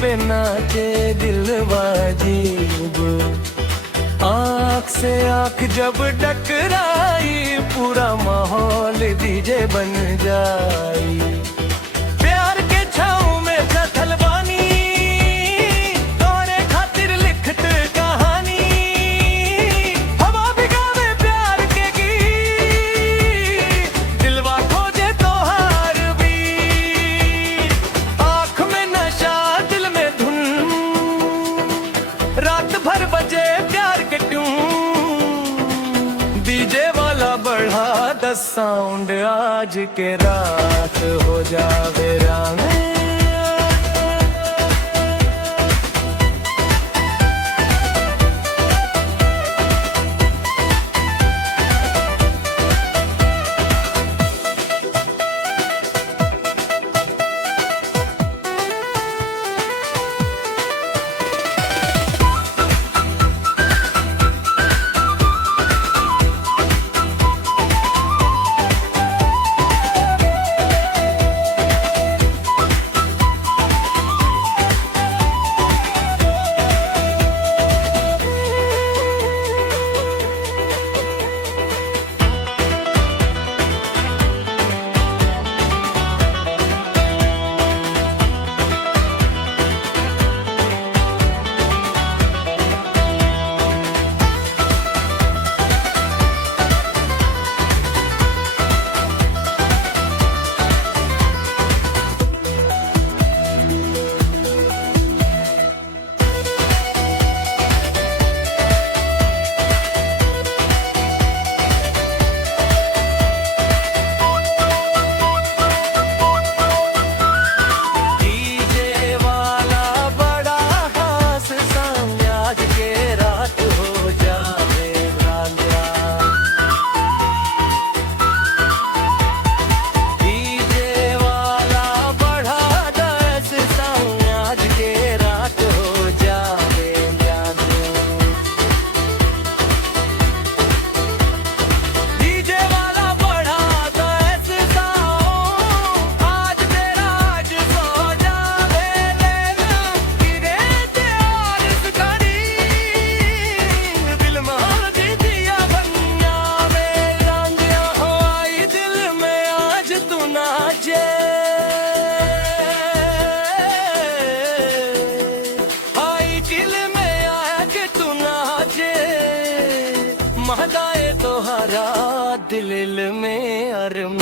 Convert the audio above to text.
पे नाचे दिलवा जीब। आँख से आँख जब टकराई पूरा माहौल डीजे बन जाई। प्यार के छाँव में चथल बानी तोरे खातिर लिखत कहानी। हवा भिगावे प्यार के गीत दिलवा खोजे तोहार बीत। आँख में नशा दिल में धुन रात भर बजे प्यार के ट्यून। डीजे वाला बढ़ा द साउंड आज के रात हो जावे रामे। महकाए तोहरा दिल में अरमान।